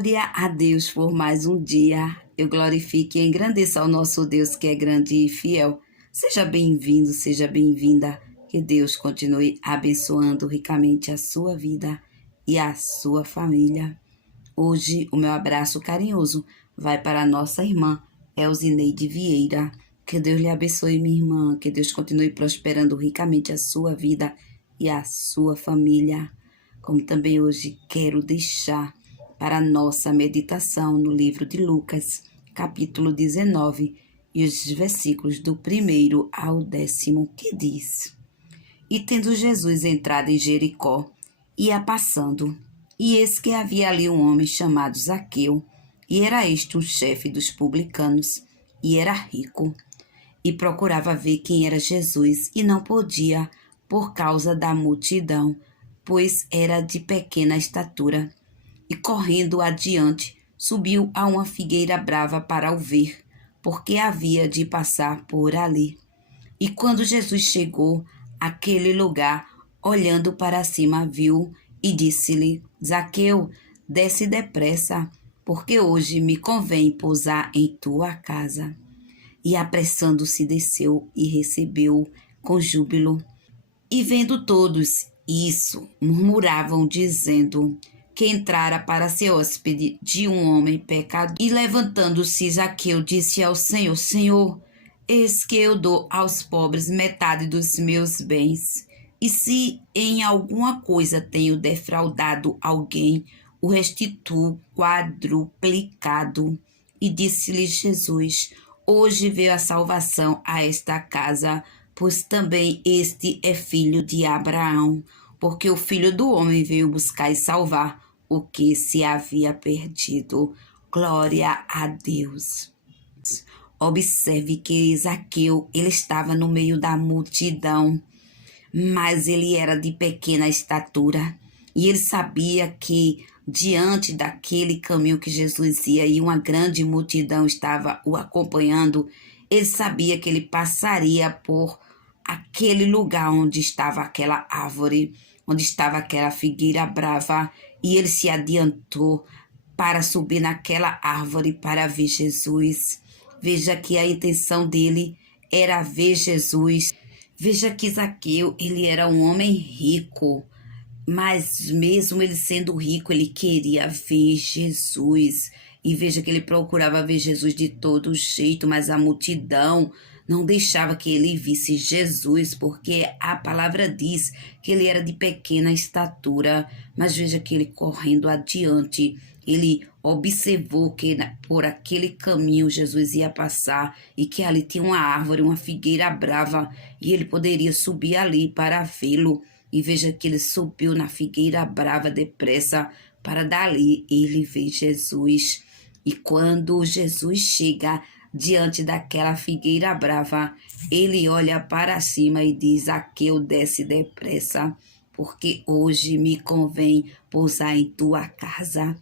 Glória a Deus por mais um dia. Eu glorifique e engrandeça ao nosso Deus que é grande e fiel. Seja bem-vindo, seja bem-vinda. Que Deus continue abençoando ricamente a sua vida e a sua família. Hoje o meu abraço carinhoso vai para a nossa irmã Elzineide Vieira. Que Deus lhe abençoe, minha irmã. Que Deus continue prosperando ricamente a sua vida e a sua família. Como também hoje quero deixar para a nossa meditação no livro de Lucas, capítulo 19, e os versículos do 1º ao 10º, que diz: E tendo Jesus entrado em Jericó, ia passando, e eis que havia ali um homem chamado Zaqueu, e era este um chefe dos publicanos, e era rico, e procurava ver quem era Jesus, e não podia, por causa da multidão, pois era de pequena estatura. E correndo adiante, subiu a uma figueira brava para o ver, porque havia de passar por ali. E quando Jesus chegou àquele lugar, olhando para cima, viu e disse-lhe: Zaqueu, desce depressa, porque hoje me convém pousar em tua casa. E apressando-se desceu e recebeu com júbilo. E vendo todos isso, murmuravam, dizendo que entrara para ser hóspede de um homem pecador. E levantando-se Zaqueu, disse ao Senhor: Senhor, eis que eu dou aos pobres metade dos meus bens. E se em alguma coisa tenho defraudado alguém, o restituo quadruplicado. E disse-lhe Jesus: Hoje veio a salvação a esta casa, pois também este é filho de Abraão, porque o Filho do Homem veio buscar e salvar o que se havia perdido. Glória a Deus. Observe que Zaqueu, ele estava no meio da multidão, mas ele era de pequena estatura, e ele sabia que diante daquele caminho que Jesus ia e uma grande multidão estava o acompanhando, ele sabia que ele passaria por aquele lugar onde estava aquela árvore, onde estava aquela figueira brava, e ele se adiantou para subir naquela árvore para ver Jesus. Veja que a intenção dele era ver Jesus. Veja que Zaqueu, ele era um homem rico, mas mesmo ele sendo rico, ele queria ver Jesus. E veja que ele procurava ver Jesus de todo jeito, mas a multidão não deixava que ele visse Jesus, porque a palavra diz que ele era de pequena estatura. Mas veja que ele correndo adiante, ele observou que por aquele caminho Jesus ia passar e que ali tinha uma árvore, uma figueira brava, e ele poderia subir ali para vê-lo. E veja que ele subiu na figueira brava depressa para dali ele ver Jesus. E quando Jesus chega diante daquela figueira brava, ele olha para cima e diz: Zaqueu, desce depressa, porque hoje me convém pousar em tua casa.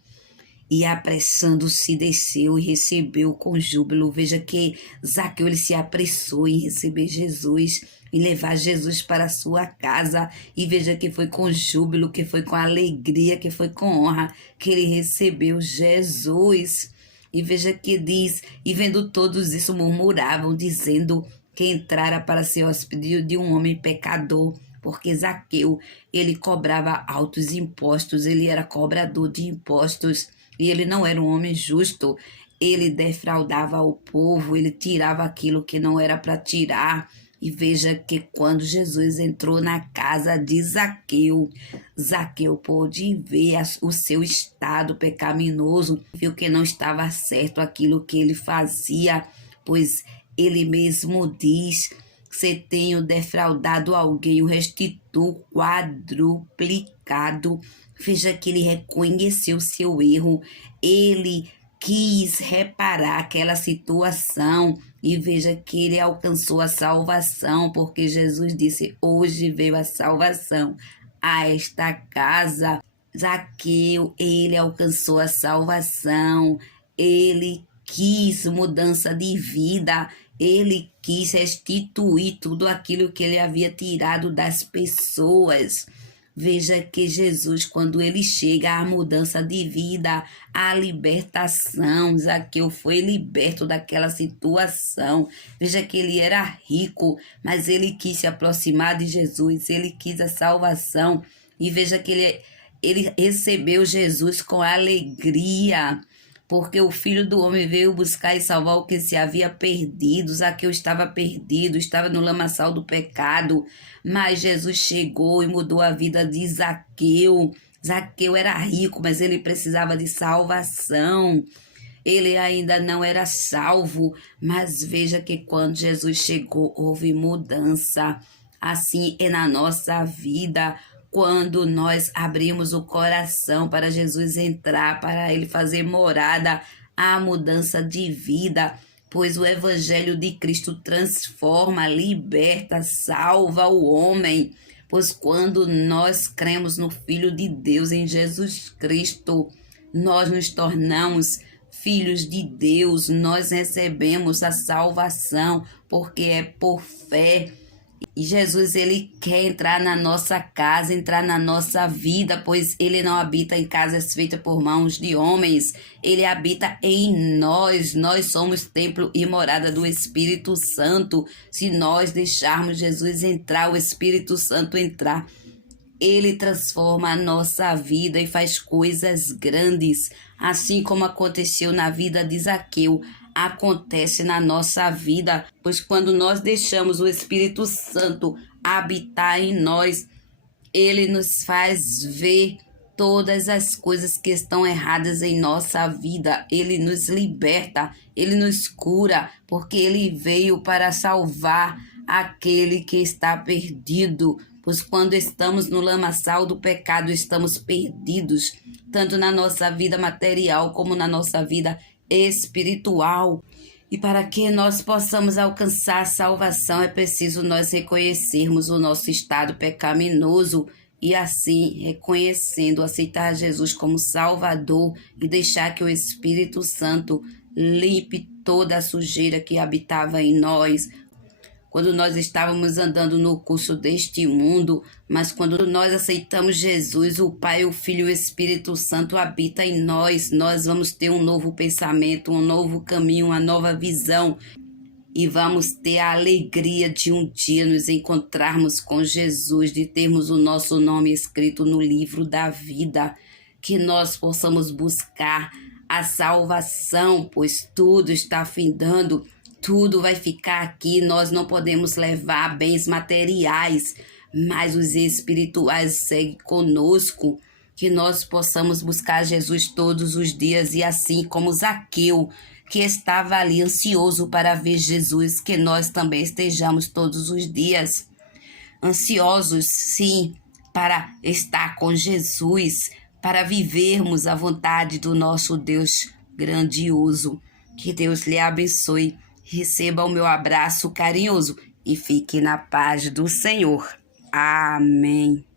E apressando-se desceu e recebeu com júbilo. Veja que Zaqueu, ele se apressou em receber Jesus, em levar Jesus para a sua casa. E veja que foi com júbilo, que foi com alegria, que foi com honra que ele recebeu Jesus. E veja que diz: e vendo todos isso, murmuravam, dizendo que entrara para ser hóspede de um homem pecador. Porque Zaqueu, ele cobrava altos impostos, ele era cobrador de impostos. E ele não era um homem justo, ele defraudava o povo, ele tirava aquilo que não era para tirar. E veja que quando Jesus entrou na casa de Zaqueu, Zaqueu pôde ver o seu estado pecaminoso, viu que não estava certo aquilo que ele fazia, pois ele mesmo diz: se tenho defraudado alguém, o restituo quadruplicado. Veja que ele reconheceu seu erro, ele quis reparar aquela situação e veja que ele alcançou a salvação, porque Jesus disse: hoje veio a salvação a esta casa. Zaqueu, ele alcançou a salvação, ele quis mudança de vida, ele quis restituir tudo aquilo que ele havia tirado das pessoas. Veja que Jesus, quando ele chega, a mudança de vida, a libertação, Zaqueu foi liberto daquela situação. Veja que ele era rico, mas ele quis se aproximar de Jesus, ele quis a salvação. E veja que ele recebeu Jesus com alegria, porque o Filho do Homem veio buscar e salvar o que se havia perdido. Zaqueu estava perdido, estava no lamaçal do pecado, mas Jesus chegou e mudou a vida de Zaqueu. Zaqueu era rico, mas ele precisava de salvação. Ele ainda não era salvo, mas veja que quando Jesus chegou, houve mudança. Assim é na nossa vida. Quando nós abrimos o coração para Jesus entrar, para ele fazer morada, há mudança de vida, pois o Evangelho de Cristo transforma, liberta, salva o homem. Pois quando nós cremos no Filho de Deus, em Jesus Cristo, nós nos tornamos filhos de Deus, nós recebemos a salvação, porque é por fé. E Jesus, ele quer entrar na nossa casa, entrar na nossa vida, pois ele não habita em casas feitas por mãos de homens, ele habita em nós. Nós somos templo e morada do Espírito Santo. Se nós deixarmos Jesus entrar, o Espírito Santo entrar, ele transforma a nossa vida e faz coisas grandes, assim como aconteceu na vida de Zaqueu, acontece na nossa vida, pois quando nós deixamos o Espírito Santo habitar em nós, ele nos faz ver todas as coisas que estão erradas em nossa vida, ele nos liberta, ele nos cura, porque ele veio para salvar aquele que está perdido. Pois quando estamos no lamaçal do pecado, estamos perdidos, tanto na nossa vida material como na nossa vida espiritual. E para que nós possamos alcançar a salvação, é preciso nós reconhecermos o nosso estado pecaminoso e assim, reconhecendo, aceitar Jesus como Salvador e deixar que o Espírito Santo limpe toda a sujeira que habitava em nós, quando nós estávamos andando no curso deste mundo, mas quando nós aceitamos Jesus, o Pai, o Filho e o Espírito Santo habita em nós, nós vamos ter um novo pensamento, um novo caminho, uma nova visão e vamos ter a alegria de um dia nos encontrarmos com Jesus, de termos o nosso nome escrito no livro da vida, que nós possamos buscar a salvação, pois tudo está findando. Tudo vai ficar aqui, nós não podemos levar bens materiais, mas os espirituais seguem conosco, que nós possamos buscar Jesus todos os dias e assim como Zaqueu, que estava ali ansioso para ver Jesus, que nós também estejamos todos os dias ansiosos, sim, para estar com Jesus, para vivermos a vontade do nosso Deus grandioso. Que Deus lhe abençoe. Receba o meu abraço carinhoso e fique na paz do Senhor. Amém.